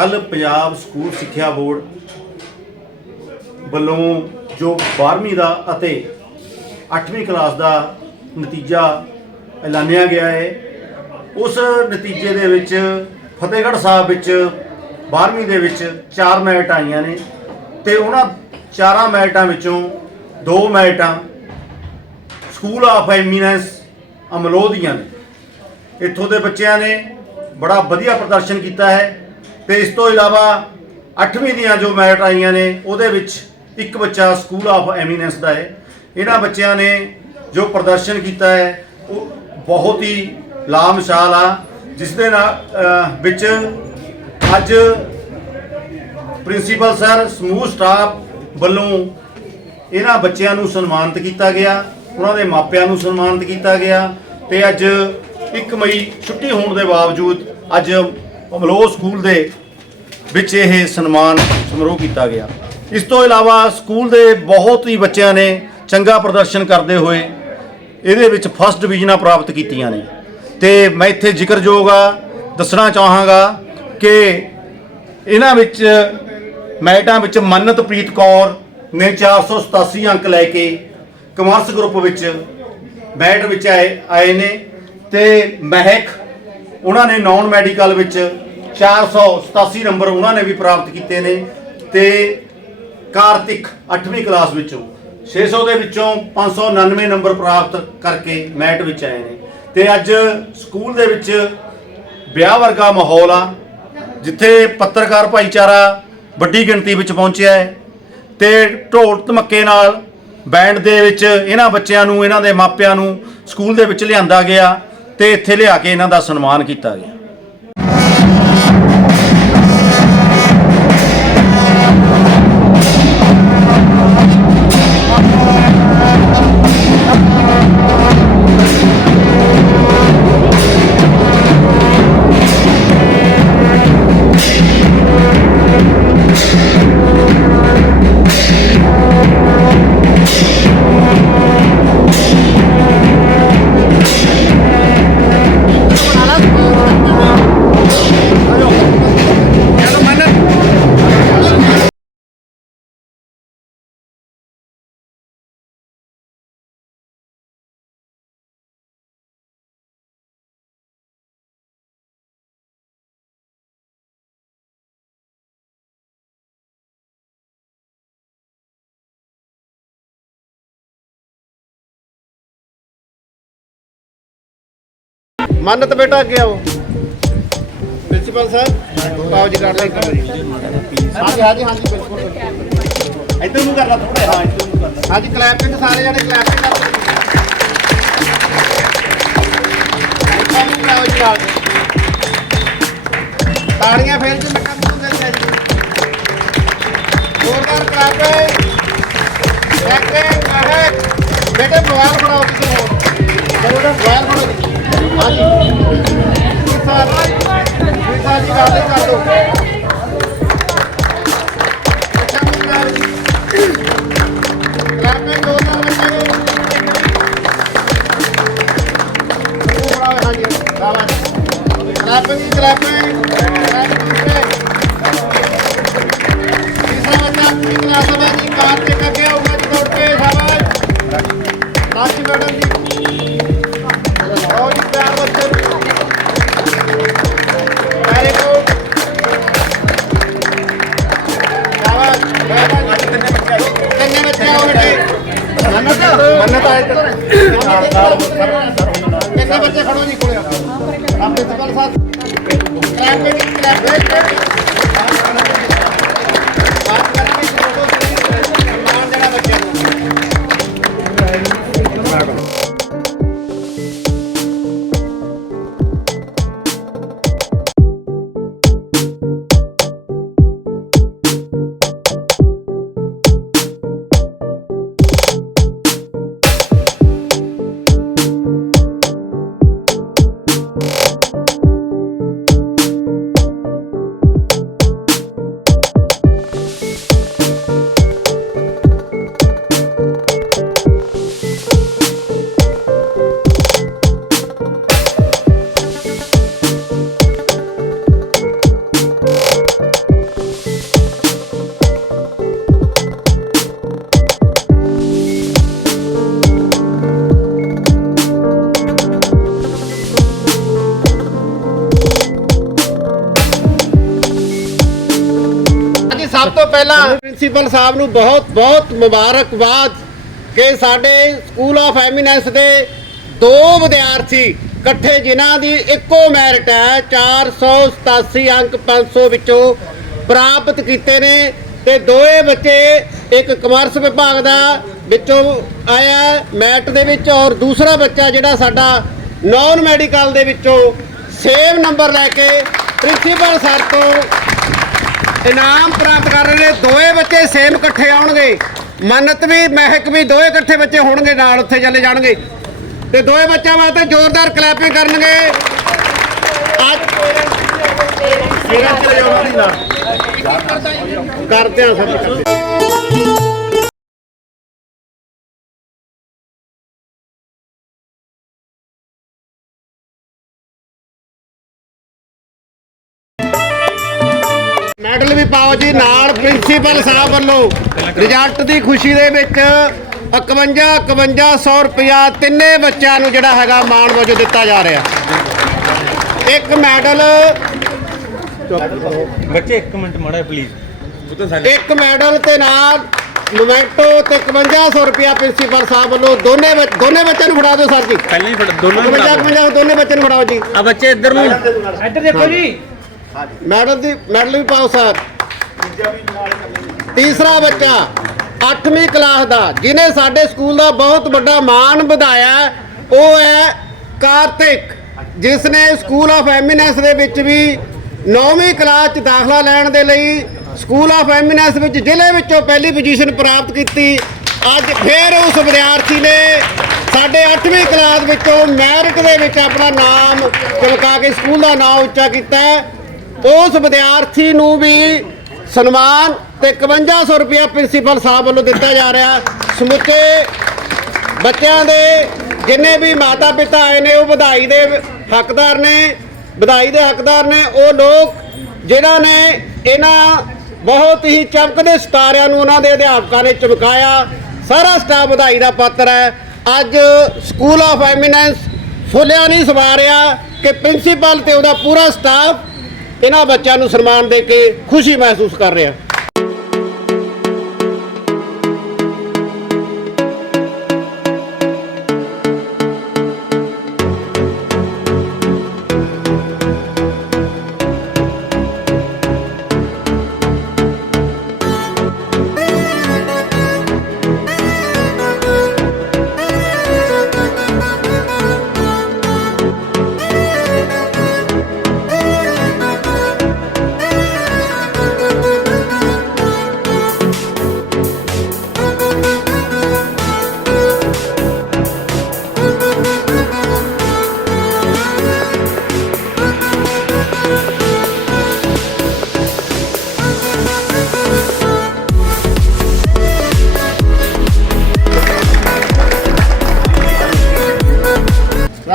ਕੱਲ ਪੰਜਾਬ ਸਕੂਲ ਸਿੱਖਿਆ ਬੋਰਡ ਵੱਲੋਂ ਜੋ 12ਵੀਂ ਦਾ ਅਤੇ 8ਵੀਂ ਕਲਾਸ ਦਾ ਨਤੀਜਾ ਐਲਾਨਿਆ ਗਿਆ ਹੈ, ਉਸ ਨਤੀਜੇ ਦੇ ਵਿੱਚ ਫਤਿਹਗੜ੍ਹ ਸਾਹਿਬ ਵਿੱਚ 12ਵੀਂ ਦੇ ਵਿੱਚ ਚਾਰ ਮੈਰਿਟ ਆਈਆਂ ਨੇ ਤੇ ਉਹਨਾਂ ਚਾਰਾਂ ਮੈਰਿਟਾਂ ਵਿੱਚੋਂ ਦੋ ਮੈਰਿਟਾਂ ਸਕੂਲ ਆਫ ਐਮੀਨੈਂਸ ਅਮਲੋਹ ਦੀਆਂ ਨੇ। ਇੱਥੋਂ ਦੇ ਬੱਚਿਆਂ ਨੇ ਬੜਾ ਵਧੀਆ ਪ੍ਰਦਰਸ਼ਨ ਕੀਤਾ ਹੈ। ਤੇ ਇਸ ਤੋਂ ਇਲਾਵਾ 8ਵੀਂ ਦੀਆਂ ਜੋ ਮੈਰਿਟ ਆਈਆਂ ਨੇ, ਉਹਦੇ ਵਿੱਚ ਇੱਕ ਬੱਚਾ ਸਕੂਲ ਆਫ ਐਮੀਨੈਂਸ ਦਾ ਹੈ। ਇਹਨਾਂ ਬੱਚਿਆਂ ਨੇ ਜੋ ਪ੍ਰਦਰਸ਼ਨ ਕੀਤਾ ਹੈ, ਉਹ ਬਹੁਤ ਹੀ ਲਾਮਸ਼ਾਲ ਆ, ਜਿਸ ਦੇ ਨਾਲ ਵਿੱਚ ਅੱਜ ਪ੍ਰਿੰਸੀਪਲ ਸਰ, ਸਮੂਹ ਸਟਾਫ ਵੱਲੋਂ ਇਹਨਾਂ ਬੱਚਿਆਂ ਨੂੰ ਸਨਮਾਨਿਤ ਕੀਤਾ ਗਿਆ, ਉਹਨਾਂ ਦੇ ਮਾਪਿਆਂ ਨੂੰ ਸਨਮਾਨਿਤ ਕੀਤਾ ਗਿਆ ਤੇ ਅੱਜ 1 ਮਈ ਛੁੱਟੀ ਹੋਣ ਦੇ ਬਾਵਜੂਦ ਅੱਜ ਅਮਲੋਹ ਸਕੂਲ ਦੇ ਵਿੱਚ ਇਹ ਸਨਮਾਨ ਸਮਾਰੋਹ ਕੀਤਾ ਗਿਆ। ਇਸ ਤੋਂ ਇਲਾਵਾ ਸਕੂਲ ਦੇ ਬਹੁਤ ਹੀ ਬੱਚਿਆਂ ਨੇ ਚੰਗਾ ਪ੍ਰਦਰਸ਼ਨ ਕਰਦੇ ਹੋਏ ਇਹਦੇ ਵਿੱਚ ਫਸਟ ਡਿਵੀਜ਼ਨਾਂ ਪ੍ਰਾਪਤ ਕੀਤੀਆਂ ਨੇ। ਤੇ ਮੈਂ ਇੱਥੇ ਜ਼ਿਕਰਯੋਗ ਆ, ਦੱਸਣਾ ਚਾਹਾਂਗਾ ਕਿ ਇਹਨਾਂ ਵਿੱਚ ਮੈਟਾਂ ਵਿੱਚ ਮੰਨਤਪ੍ਰੀਤ ਕੌਰ ਨੇ 487 ਅੰਕ ਲੈ ਕੇ ਕਮਰਸ ਗਰੁੱਪ ਵਿੱਚ ਮੈਟ ਵਿੱਚ ਆਏ ਆਏ ਨੇ ਤੇ ਮਹਿਕ ਉਹਨਾਂ ਨੇ ਨਾਨ ਮੈਡੀਕਲ ਵਿੱਚ 487 ਨੰਬਰ ਉਹਨਾਂ ਨੇ ਵੀ ਪ੍ਰਾਪਤ ਕੀਤੇ ਨੇ ਤੇ ਕਾਰਤਿਕ 8ਵੀਂ ਕਲਾਸ ਵਿੱਚੋਂ 600 ਦੇ ਵਿੱਚੋਂ 599 ਨੰਬਰ ਪ੍ਰਾਪਤ ਕਰਕੇ ਮੈਟ ਵਿੱਚ ਆਏ ਨੇ। ਤੇ ਅੱਜ ਸਕੂਲ ਦੇ ਵਿੱਚ ਵਿਆਹ ਵਰਗਾ ਮਾਹੌਲ ਆ, ਜਿੱਥੇ ਪੱਤਰਕਾਰ ਭਾਈਚਾਰਾ ਵੱਡੀ ਗਿਣਤੀ ਵਿੱਚ ਪਹੁੰਚਿਆ ਹੈ ਤੇ ਢੋਲ ਧਮੱਕੇ ਨਾਲ ਬੈਂਡ ਦੇ ਵਿੱਚ ਇਹਨਾਂ ਬੱਚਿਆਂ ਨੂੰ, ਇਹਨਾਂ ਦੇ ਮਾਪਿਆਂ ਨੂੰ ਸਕੂਲ ਦੇ ਵਿੱਚ ਲਿਆਂਦਾ ਗਿਆ। ਤੇ ਇੱਥੇ ਲਿਆ ਕੇ ਇਹਨਾਂ ਦਾ ਸਨਮਾਨ ਕੀਤਾ ਗਿਆ। ਮੰਨਤ ਬੇਟਾ ਅੱਗੇ ਆਓ। ਪ੍ਰਿੰਸੀਪਲ ਸਾਹਿਬ ਪਾਓ ਜੀ ਕਾਰਡ ਇੱਕ ਹਾਂਜੀ ਹਾਂਜੀ ਹਾਂਜੀ ਬਿਲਕੁਲ ਇੱਧਰ ਨੂੰ ਕਰ ਥੋੜਾ ਹਾਂ ਇੱਧਰ ਨੂੰ ਕਰ ਹਾਂਜੀ ਕਲੈਪਿੰਗ ਸਾਰੇ ਜਣੇ ਕਲੈਪਿੰਗ ਕਰੋ ਤਾੜੀਆਂ ਫੇਰ ਜੀ ਮੈਂ ਕੰਮ ਨੂੰ ਦਿੰਦਾ ਜੀ। ਜ਼ੋਰਦਾਰ ਕਲੈਪਿੰਗ ਸੈਕਿੰਡ ਮਹਿਕ ਬੇਟੇ ਮੋਬਾਈਲ ਫੜਾਓ ਤੁਸੀਂ ਹੋਰ। ਮੋਬਾਈਲ ਫੜੋ। Clapping, clapping, clapping. Isa na, isa na, isa na, isa na, isa na, isa na, ਸਭ ਤੋਂ ਪਹਿਲਾਂ ਪ੍ਰਿੰਸੀਪਲ ਸਾਹਿਬ ਨੂੰ ਬਹੁਤ ਬਹੁਤ ਮੁਬਾਰਕਬਾਦ ਕਿ ਸਾਡੇ ਸਕੂਲ ਆਫ ਐਮੀਨੈਂਸ ਦੇ ਦੋ ਵਿਦਿਆਰਥੀ ਇਕੱਠੇ ਜਿਨ੍ਹਾਂ ਦੀ ਇੱਕੋ ਮੈਰਿਟ ਹੈ 487 ਅੰਕ 500 ਵਿੱਚੋਂ ਪ੍ਰਾਪਤ ਕੀਤੇ ਨੇ ਤੇ ਦੋਏ ਬੱਚੇ ਇੱਕ ਕਮਰਸ ਵਿਭਾਗ ਦਾ ਵਿੱਚੋਂ ਆਇਆ ਮੈਟ ਦੇ ਵਿੱਚ ਔਰ ਦੂਸਰਾ ਬੱਚਾ ਜਿਹੜਾ ਸਾਡਾ ਨਾਨ ਮੈਡੀਕਲ ਦੇ ਵਿੱਚੋਂ ਸੇਮ ਨੰਬਰ ਲੈ ਕੇ ਪ੍ਰਿੰਸੀਪਲ ਸਰ ਤੋਂ ਇਨਾਮ ਪ੍ਰਾਪਤ ਕਰ ਰਹੇ ਨੇ ਦੋਏ ਬੱਚੇ ਸੇਮ ਇਕੱਠੇ ਆਉਣਗੇ। ਮੰਨਤ ਵੀ ਮਹਿਕ ਵੀ ਦੋਏ ਇਕੱਠੇ ਬੱਚੇ ਹੋਣਗੇ ਨਾਲ ਉੱਥੇ ਚਲੇ ਜਾਣਗੇ। ਤੇ ਦੋਏ ਬੱਚਿਆਂ ਵਾਸਤੇ ਜ਼ੋਰਦਾਰ ਕਲੈਪਿੰਗ ਕਰਨਗੇ। ਅੱਜ ਕਰਦੇ ਆ ਸਭ ਕਰਦੇ ਮੈਡਲ ਵੀ ਪਾਓ ਜੀ ਨਾਲ ਪ੍ਰਿੰਸੀਪਲ ਸਾਹਿਬ ਵੱਲੋਂ। ਰਿਜ਼ਲਟ ਦੀ ਖੁਸ਼ੀ ਦੇ ਵਿੱਚ 51 5100 ਰੁਪਇਆ ਤਿੰਨੇ ਬੱਚਿਆਂ ਨੂੰ ਜਿਹੜਾ ਹੈਗਾ ਮਾਣ ਵਜੋਂ ਦਿੱਤਾ ਜਾ ਰਿਹਾ। ਇੱਕ ਮੈਡਲ ਬੱਚੇ ਇੱਕ ਮਿੰਟ ਮੜਾ ਪਲੀਜ਼ ਇੱਕ ਮੈਡਲ ਤੇ ਨਾਲ ਮੋਮੈਂਟੋ ਤੇ 5100 ਰੁਪਇਆ ਪ੍ਰਿੰਸੀਪਲ ਸਾਹਿਬ ਵੱਲੋਂ ਦੋਨੇ ਦੋਨੇ ਬੱਚਿਆਂ ਨੂੰ ਫੜਾ ਦਿਓ ਸਰ ਜੀ। ਪਹਿਲਾਂ ਹੀ ਫੜ ਦੋਨੋਂ 51 51 ਦੋਨੇ ਬੱਚਿਆਂ ਨੂੰ ਫੜਾਓ ਜੀ। ਆ ਬੱਚੇ ਇੱਧਰ ਨੂੰ। ਇੱਧਰ ਦੇਖੋ ਜੀ। ਮੈਡਲ ਦੀ ਮੈਡਲ ਵੀ ਪਾਓ ਸਰ ਤੀਸਰਾ ਬੱਚਾ 8ਵੀਂ ਕਲਾਸ ਦਾ ਜਿਨੇ ਸਾਡੇ ਸਕੂਲ ਦਾ ਬਹੁਤ ਵੱਡਾ ਮਾਣ ਵਧਾਇਆ, ਉਹ ਹੈ ਕਾਰਤਿਕ ਜਿਸ ਨੇ ਸਕੂਲ ਆਫ ਐਮੀਨੈਂਸ ਦੇ ਵਿੱਚ ਵੀ 9ਵੀਂ ਕਲਾਸ ਚ ਦਾਖਲਾ ਲੈਣ ਦੇ ਲਈ ਸਕੂਲ ਆਫ ਐਮੀਨੈਂਸ ਵਿੱਚ ਜ਼ਿਲ੍ਹੇ ਵਿੱਚੋਂ ਪਹਿਲੀ ਪੋਜੀਸ਼ਨ ਪ੍ਰਾਪਤ ਕੀਤੀ। ਅੱਜ ਫੇਰ ਉਸ ਵਿਦਿਆਰਥੀ ਨੇ ਸਾਡੇ 8ਵੀਂ ਕਲਾਸ ਵਿੱਚੋਂ ਮੈਰਿਟ ਦੇ ਵਿੱਚ ਆਪਣਾ ਨਾਮ ਚਮਕਾ ਕੇ ਸਕੂਲ ਦਾ ਨਾਮ ਉੱਚਾ ਕੀਤਾ। ਉਸ ਵਿਦਿਆਰਥੀ ਨੂੰ ਵੀ ਸਨਮਾਨ ਤੇ 5100 ਰੁਪਇਆ ਪ੍ਰਿੰਸੀਪਲ ਸਾਹਿਬ ਵੱਲੋਂ ਦਿੱਤਾ ਜਾ ਰਿਹਾ। ਸਮੁੱਚੇ ਬੱਚਿਆਂ ਦੇ ਜਿੰਨੇ ਵੀ ਮਾਤਾ ਪਿਤਾ ਆਏ ਨੇ, ਉਹ ਵਧਾਈ ਦੇ ਹੱਕਦਾਰ ਨੇ, ਵਧਾਈ ਦੇ ਹੱਕਦਾਰ ਨੇ। ਉਹ ਲੋਕ ਜਿਨ੍ਹਾਂ ਨੇ ਇਹਨਾਂ ਬਹੁਤ ਹੀ ਚਮਕਦੇ ਸਿਤਾਰਿਆਂ ਨੂੰ ਉਹਨਾਂ ਦੇ ਅਧਿਆਪਕਾਂ ਨੇ ਚਮਕਾਇਆ। ਸਾਰਾ ਸਟਾਫ ਵਧਾਈ ਦਾ ਪਾਤਰ ਹੈ। ਅੱਜ ਸਕੂਲ ਆਫ ਐਮੀਨੈਂਸ ਫੁੱਲਿਆ ਨਹੀਂ ਸਵਾਰਿਆ ਕਿ ਪ੍ਰਿੰਸੀਪਲ ਤੇ ਉਹਦਾ ਪੂਰਾ ਸਟਾਫ ਇਹਨਾਂ ਬੱਚਿਆਂ ਨੂੰ ਸਨਮਾਨ ਦੇ ਕੇ ਖੁਸ਼ੀ ਮਹਿਸੂਸ ਕਰ ਰਿਹਾ।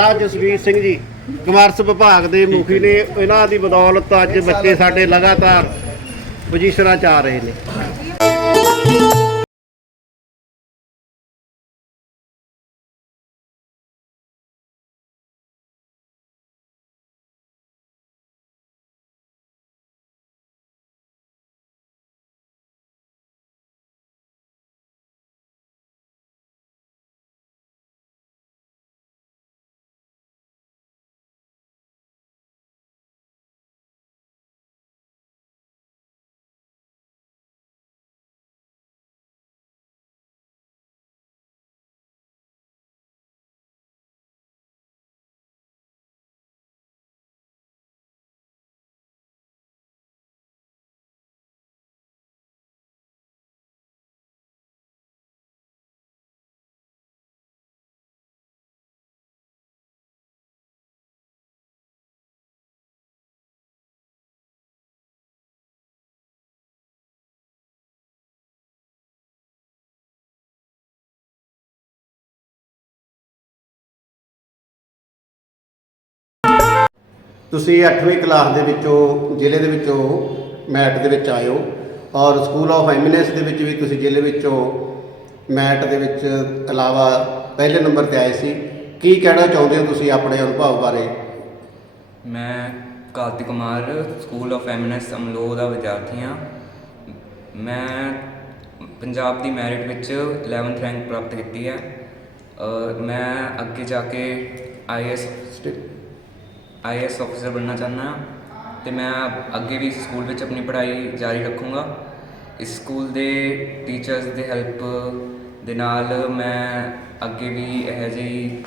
ਰਾਜ ਜਸਵੀਰ ਸਿੰਘ ਜੀ ਕਮਰਸ ਵਿਭਾਗ ਦੇ ਮੁਖੀ ਨੇ ਇਹਨਾਂ ਦੀ ਬਦੌਲਤ ਅੱਜ ਬੱਚੇ ਸਾਡੇ ਲਗਾਤਾਰ ਪੋਜੀਸ਼ਨਾਂ 'ਚ ਆ ਰਹੇ ਨੇ। ਤੁਸੀਂ 8ਵੀਂ ਕਲਾਸ ਦੇ ਵਿੱਚੋਂ ਜ਼ਿਲ੍ਹੇ ਦੇ ਵਿੱਚੋਂ ਮੈਟ ਦੇ ਵਿੱਚ ਆਏ ਹੋ ਔਰ ਸਕੂਲ ਆਫ ਐਮੀਨੈਂਸ ਦੇ ਵਿੱਚ ਵੀ ਤੁਸੀਂ ਜ਼ਿਲ੍ਹੇ ਵਿੱਚੋਂ ਮੈਟ ਦੇ ਵਿੱਚ ਇਲਾਵਾ ਪਹਿਲੇ ਨੰਬਰ ਤੇ ਆਏ ਸੀ। ਕੀ ਕਹਿਣਾ ਚਾਹੁੰਦੇ ਹੋ ਤੁਸੀਂ ਆਪਣੇ ਅਨੁਭਵ ਬਾਰੇ? ਮੈਂ Kartik Kumar school of eminence Amloh ਦਾ ਵਿਦਿਆਰਥੀ ਹਾਂ। ਮੈਂ ਪੰਜਾਬ ਦੀ ਮੈਰਿਟ ਵਿੱਚ 11th ਰੈਂਕ ਪ੍ਰਾਪਤ ਕੀਤੀ ਹੈ। ਅ, ਮੈਂ ਅੱਗੇ ਜਾ ਕੇ ਆਈਐਸ ਆਈਐਸ ਅਫਸਰ ਬਣਨਾ ਚਾਹੁੰਦਾ ਹਾਂ ਤੇ ਮੈਂ ਅੱਗੇ ਵੀ ਇਸ ਸਕੂਲ ਵਿੱਚ ਆਪਣੀ ਪੜ੍ਹਾਈ ਜਾਰੀ ਰੱਖੂੰਗਾ। ਇਸ ਸਕੂਲ ਦੇ ਟੀਚਰਸ ਦੇ ਹੈਲਪ ਦੇ ਨਾਲ ਮੈਂ ਅੱਗੇ ਵੀ ਇਹੋ ਜਿਹੀ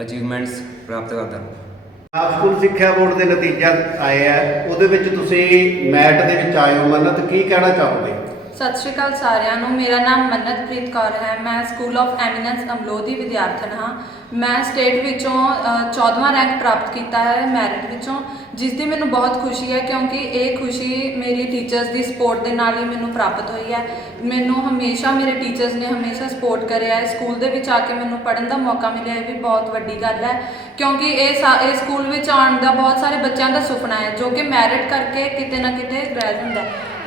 ਅਚੀਵਮੈਂਟਸ ਪ੍ਰਾਪਤ ਕਰਦਾ ਪੰਜਾਬ ਸਕੂਲ ਸਿੱਖਿਆ ਬੋਰਡ ਦੇ ਨਤੀਜੇ ਆਏ ਆ। ਉਹਦੇ ਵਿੱਚ ਤੁਸੀਂ ਮੈਟ ਦੇ ਵਿੱਚ ਆਏ ਹੋ। ਮੰਨਤ, ਕੀ ਕਹਿਣਾ ਚਾਹੋਗੇ? ਸਤਿ ਸ਼੍ਰੀ ਅਕਾਲ ਸਾਰਿਆਂ ਨੂੰ। ਮੇਰਾ ਨਾਮ ਮੰਨਤਪ੍ਰੀਤ ਕੌਰ ਹੈ। ਮੈਂ ਸਕੂਲ ਆਫ ਐਮੀਨੈਂਸ ਅਮਲੋਹ ਦੀ ਵਿਦਿਆਰਥਣ ਹਾਂ। ਮੈਂ ਸਟੇਟ ਵਿੱਚੋਂ ਅ, 14ਵਾਂ ਰੈਂਕ ਪ੍ਰਾਪਤ ਕੀਤਾ ਹੈ ਮੈਰਿਟ ਵਿੱਚੋਂ ਜਿਸ ਦੀ ਮੈਨੂੰ ਬਹੁਤ ਖੁਸ਼ੀ ਹੈ ਕਿਉਂਕਿ ਇਹ ਖੁਸ਼ੀ ਮੇਰੀ ਟੀਚਰਸ ਦੀ ਸਪੋਰਟ ਦੇ ਨਾਲ ਹੀ ਮੈਨੂੰ ਪ੍ਰਾਪਤ ਹੋਈ ਹੈ। ਮੈਨੂੰ ਹਮੇਸ਼ਾ ਮੇਰੇ ਟੀਚਰਸ ਨੇ ਹਮੇਸ਼ਾ ਸਪੋਰਟ ਕਰਿਆ ਹੈ। ਸਕੂਲ ਦੇ ਵਿੱਚ ਆ ਕੇ ਮੈਨੂੰ ਪੜ੍ਹਨ ਦਾ ਮੌਕਾ ਮਿਲਿਆ ਇਹ ਵੀ ਬਹੁਤ ਵੱਡੀ ਗੱਲ ਹੈ। ਕਿਉਂਕਿ ਇਹ ਸਾ- ਇਹ ਸਕੂਲ ਵਿੱਚ ਆਉਣ ਦਾ ਬਹੁਤ ਸਾਰੇ ਬੱਚਿਆਂ ਦਾ ਸੁਪਨਾ ਹੈ ਜੋ ਕਿ ਮੈਰਿਟ ਕਰਕੇ ਕਿਤੇ ਨਾ ਕਿਤੇ ਰਹਿ ਹੁੰਦਾ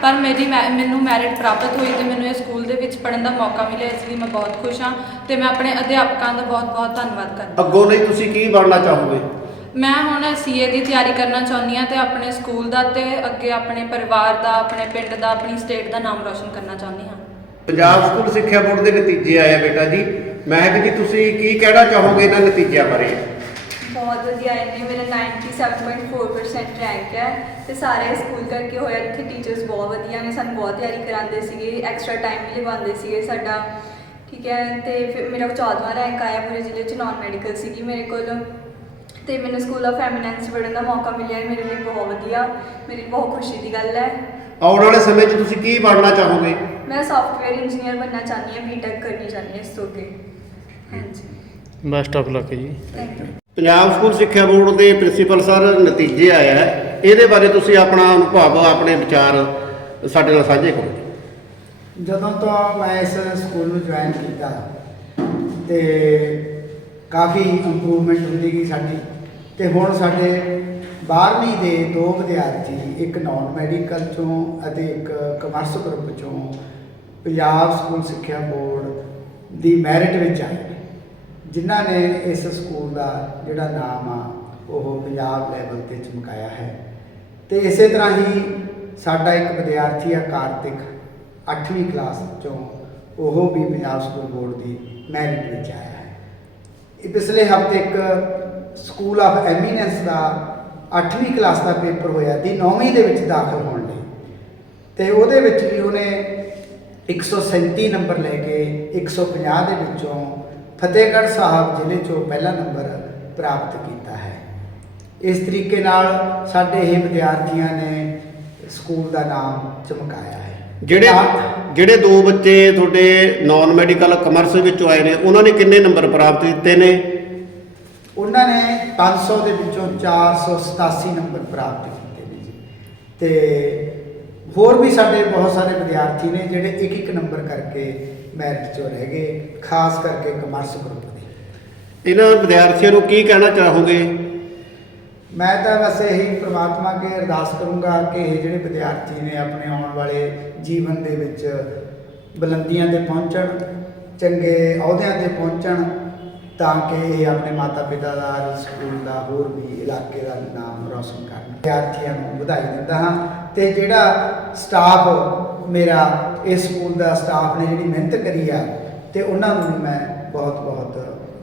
ਪਰ ਮੇਰੀ ਮੈ- ਮੈਨੂੰ ਮੈਰਿਟ ਪ੍ਰਾਪਤ ਹੋਈ ਤੇ ਮੈਨੂੰ ਇਹ ਸਕੂਲ ਦੇ ਵਿੱਚ ਪੜ੍ਹਨ ਦਾ ਮੌਕਾ ਮਿਲਿਆ ਇਸ ਲਈ ਮੈਂ ਬਹੁਤ ਖੁਸ਼ ਹਾਂ ਤੇ ਮੈਂ ਆਪਣੇ ਅਧਿਆਪਕਾਂ ਦਾ ਬਹੁਤ-ਬਹੁਤ ਧੰਨਵਾਦ ਕਰਦੀ ਅੱਗੋਂ ਲਈ ਤੁਸੀਂ ਕੀ ਬਣਨਾ ਚਾਹੋਗੇ? ਮੈਂ ਹੁਣ ਸੀਏ ਦੀ ਤਿਆਰੀ ਕਰਨਾ ਚਾਹੁੰਦੀ ਹਾਂ ਤੇ ਆਪਣੇ ਸਕੂਲ ਦਾ ਤੇ ਅੱਗੇ ਆਪਣੇ ਪਰਿਵਾਰ ਦਾ ਆਪਣੇ ਪਿੰਡ ਦਾ ਆਪਣੀ ਸਟੇਟ ਦਾ ਨਾਮ ਰੌਸ਼ਨ ਕਰਨਾ ਚਾਹੁੰਦੀ ਹਾਂ। ਪੰਜਾਬ ਸਕੂਲ ਸਿੱਖਿਆ ਬੋਰਡ ਦੇ ਨਤੀਜੇ ਆਏ ਆ ਬੇਟਾ ਜੀ। ਮਹਿਕ ਜੀ ਤੁਸੀਂ ਕੀ ਕਹਿਣਾ ਚਾਹੋਗੇ ਇਹਨਾਂ ਨਤੀਜਿਆਂ ਬਾਰੇ? ਬਹੁਤ ਵਧੀਆ ਆਏ ਨੇ ਮੇਰਾ 97.4% ਰੈਂਕ ਹੈ ਤੇ ਸਾਰੇ ਸਕੂਲ ਕਰਕੇ ਹੋਇਆ ਇੱਥੇ ਟੀਚਰਸ ਬਹੁਤ ਵਧੀਆ ਨੇ ਸਾਨੂੰ ਬਹੁਤ ਤਿਆਰੀ ਕਰਾਉਂਦੇ ਸੀਗੇ ਐਕਸਟਰਾ ਟਾਈਮ ਵੀ ਲਗਵਾਉਂਦੇ ਸੀਗੇ ਸਾਡਾ ਠੀਕ ਹੈ ਤੇ ਫਿਰ ਮੇਰਾ 14ਵਾਂ ਰੈਂਕ ਆਇਆ ਪੂਰੇ ਜ਼ਿਲ੍ਹੇ 'ਚ ਨਾਨ ਮੈਡੀਕਲ ਸੀਗੀ ਮੇਰੇ ਕੋਲ ਤੇ ਮੈਨੂੰ ਸਕੂਲ ਆਫ ਐਮੀਨੈਂਸ ਪੜ੍ਹਨ ਦਾ ਮੌਕਾ ਮਿਲਿਆ ਇਹ ਮੇਰੇ ਲਈ ਬਹੁਤ ਵਧੀਆ ਮੇਰੀ ਬਹੁਤ ਖੁਸ਼ੀ ਦੀ ਗੱਲ ਹੈ। ਆਉਣ ਵਾਲੇ ਸਮੇਂ 'ਚ ਤੁਸੀਂ ਕੀ ਬਣਨਾ ਚਾਹੋਗੇ? ਮੈਂ ਸੌਫਟਵੇਅਰ ਇੰਜੀਨੀਅਰ ਬਣਨਾ ਚਾਹੁੰਦੀ ਹਾਂ ਬੀਟੈਕ ਕਰਨੀ ਚਾਹੁੰਦੀ ਹਾਂ ਇਸ ਤੋਂ ਅੱਗੇ। ਹਾਂਜੀ। ਬੈਸਟ ਆਫ ਲੱਕ ਜੀ। ਥੈਂਕ ਯੂ ਪੰਜਾਬ ਸਕੂਲ ਸਿੱਖਿਆ ਬੋਰਡ ਦੇ ਪ੍ਰਿੰਸੀਪਲ ਸਰ ਨਤੀਜੇ ਆਏ ਆ। ਇਹਦੇ ਬਾਰੇ ਤੁਸੀਂ ਆਪਣਾ ਅਨੁਭਵ, ਆਪਣੇ ਵਿਚਾਰ ਸਾਡੇ ਨਾਲ ਸਾਂਝੇ ਕਰੋ। ਜਦੋਂ ਤੋਂ ਮੈਂ ਇਸ ਸਕੂਲ ਨੂੰ ਜੁਆਇਨ ਕੀਤਾ ਤੇ ਕਾਫੀ ਇੰਪਰੂਵਮੈਂਟ ਹੁੰਦੀ ਗਈ ਸਾਡੀ। ਤੇ ਹੁਣ ਸਾਡੇ 12ਵੀਂ ਦੇ ਦੋ ਵਿਦਿਆਰਥੀ, ਇੱਕ ਨਾਨ ਮੈਡੀਕਲ ਚੋਂ ਅਤੇ ਇੱਕ ਕਮਰਸ ਗਰੁੱਪ ਚੋਂ ਪੰਜਾਬ ਸਕੂਲ ਸਿੱਖਿਆ ਬੋਰਡ ਦੀ ਮੈਰਿਟ ਵਿੱਚ ਆਏ। ਜਿਨ੍ਹਾਂ ਨੇ ਇਸ ਸਕੂਲ ਦਾ ਜਿਹੜਾ ਨਾਮ ਆ, ਉਹ ਪੰਜਾਬ ਲੈਵਲ ਤੇ ਚਮਕਾਇਆ ਹੈ। ਤੇ ਇਸੇ ਤਰ੍ਹਾਂ ਹੀ ਸਾਡਾ ਇੱਕ ਵਿਦਿਆਰਥੀ ਆ ਕਾਰਤਿਕ 8ਵੀਂ ਕਲਾਸ ਚੋਂ ਉਹ ਵੀ ਪੰਜਾਬ ਸਕੂਲ ਬੋਰਡ ਦੀ ਮੈਰਿਟ ਵਿੱਚ ਆਇਆ ਹੈ। ਇਹ ਪਿਛਲੇ ਹਫ਼ਤੇ ਇੱਕ ਸਕੂਲ ਆਫ ਐਮੀਨੈਂਸ ਦਾ 8ਵੀਂ ਕਲਾਸ ਦਾ ਪੇਪਰ ਹੋਇਆ, ਦੀ 9ਵੀਂ ਦੇ ਵਿੱਚ ਦਾਖਲ ਹੋਣ ਲਈ। ਤੇ ਉਹਦੇ ਵਿੱਚ ਵੀ ਉਹਨੇ 137 ਨੰਬਰ ਲੈ ਕੇ 150 ਦੇ ਵਿੱਚੋਂ ਫਤਿਹਗੜ੍ਹ ਸਾਹਿਬ ਜ਼ਿਲ੍ਹੇ ਚੋਂ ਪਹਿਲਾ ਨੰਬਰ ਪ੍ਰਾਪਤ ਕੀਤਾ ਹੈ। ਇਸ ਤਰੀਕੇ ਨਾਲ ਸਾਡੇ ਇਹ ਵਿਦਿਆਰਥੀਆਂ ਨੇ ਸਕੂਲ ਦਾ ਨਾਮ ਚਮਕਾਇਆ ਹੈ। ਜਿਹੜੇ ਜਿਹੜੇ ਦੋ ਬੱਚੇ ਤੁਹਾਡੇ ਨਾਨ ਮੈਡੀਕਲ ਕਮਰਸ ਵਿੱਚੋਂ ਆਏ ਨੇ ਉਹਨਾਂ ਨੇ ਕਿੰਨੇ ਨੰਬਰ ਪ੍ਰਾਪਤ ਕੀਤੇ ਨੇ? ਉਹਨਾਂ ਨੇ 500 ਦੇ ਵਿੱਚੋਂ 487 ਨੰਬਰ ਪ੍ਰਾਪਤ ਕੀਤੇ ਨੇ ਜੀ। ਤੇ ਹੋਰ ਵੀ ਸਾਡੇ ਬਹੁਤ ਸਾਰੇ ਵਿਦਿਆਰਥੀ ਨੇ ਜਿਹੜੇ ਇੱਕ ਇੱਕ ਨੰਬਰ ਕਰਕੇ ਮੈਰਿਟ ਚੋਂ ਰਹਿ ਗਏ ਖਾਸ ਕਰਕੇ ਕਮਰਸ ਗਰੁੱਪ ਦੇ। ਇਹਨਾਂ ਵਿਦਿਆਰਥੀਆਂ ਨੂੰ ਕੀ ਕਹਿਣਾ ਚਾਹੋਗੇ? ਮੈਂ ਤਾਂ ਬਸ ਇਹੀ ਪ੍ਰਮਾਤਮਾ ਅੱਗੇ ਅਰਦਾਸ ਕਰੂੰਗਾ ਕਿ ਇਹ ਜਿਹੜੇ ਵਿਦਿਆਰਥੀ ਨੇ ਆਪਣੇ ਆਉਣ ਵਾਲੇ ਜੀਵਨ ਦੇ ਵਿੱਚ ਬੁਲੰਦੀਆਂ ਤੇ ਪਹੁੰਚਣ ਚੰਗੇ ਅਹੁਦਿਆਂ ਤੇ ਪਹੁੰਚਣ ਤਾਂ ਕਿ ਇਹ ਆਪਣੇ ਮਾਤਾ ਪਿਤਾ ਦਾ ਸਕੂਲ ਦਾ ਹੋਰ ਵੀ ਇਲਾਕੇ ਦਾ ਨਾਮ ਰੌਸ਼ਨ ਕਰਨ। ਵਿਦਿਆਰਥੀਆਂ ਨੂੰ ਵਧਾਈ ਦਿੰਦਾ ਹਾਂ ਤੇ ਜਿਹੜਾ ਸਟਾਫ ਮੇਰਾ ਇਸ ਸਕੂਲ ਦਾ ਸਟਾਫ ਨੇ ਜਿਹੜੀ ਮਿਹਨਤ ਕਰੀ ਆ, ਤੇ ਉਹਨਾਂ ਨੂੰ ਵੀ ਮੈਂ ਬਹੁਤ ਬਹੁਤ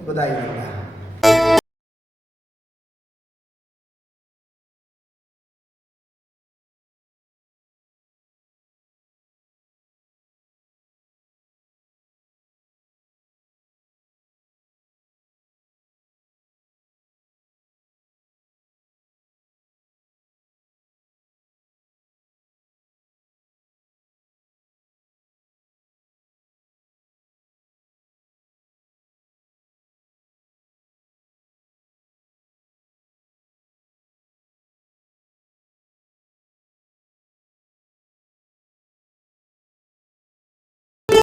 ਵਧਾਈ ਦਿੰਦਾ।